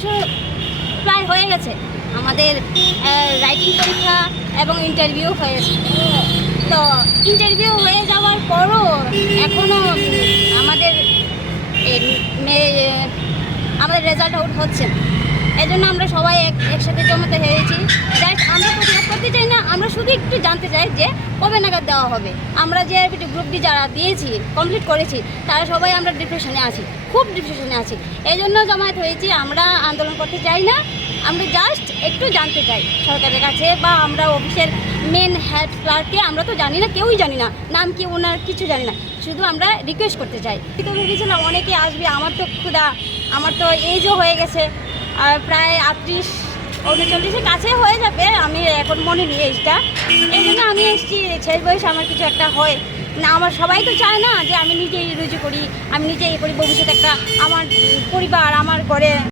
বছর প্রায় হয়ে গেছে আমাদের রাইটিং পরীক্ষা এবং ইন্টারভিউ হয়েছে। তো ইন্টারভিউ হয়ে যাওয়ার পরও এখনও আমাদের আমাদের রেজাল্ট আউট হচ্ছে না। এই জন্য আমরা সবাই একসাথে জমাতে হয়েছি। জাস্ট আমরা প্রতিবাদ করতে চাই না, আমরা শুধু একটু জানতে চাই যে কবে নাগাদ দেওয়া হবে। আমরা যে গ্রুপ ডি যারা দিয়েছি, কমপ্লিট করেছি, তারা সবাই আমরা ডিপ্রেশনে আছি, খুব ডিপ্রেশনে আছি। এই জন্য জমায়েত হয়েছি। আমরা আন্দোলন করতে চাই না, আমরা জাস্ট একটু জানতে চাই সরকারের কাছে, বা আমরা অফিসের মেন হেড ক্লার্ককে আমরা তো জানি না, কেউই জানি না নাম কি ওনার, কিছু জানি না, শুধু আমরা রিকোয়েস্ট করতে চাই। তো ভেবেছিলাম অনেকে আসবে, আমার তো ক্ষুধা, আমার তো এজও হয়ে গেছে, আর প্রায় 38-39-এর কাছে হয়ে যাবে, আমি এখন মনে নিই এইটা। এই জন্য আমি এসেছি, শেষ বয়সে আমার কিছু একটা হয় না। আমার সবাই তো চায় না যে আমি নিজেই রুজু করি, আমি নিজেই করি, ভবিষ্যতে একটা আমার পরিবার, আমার ঘরে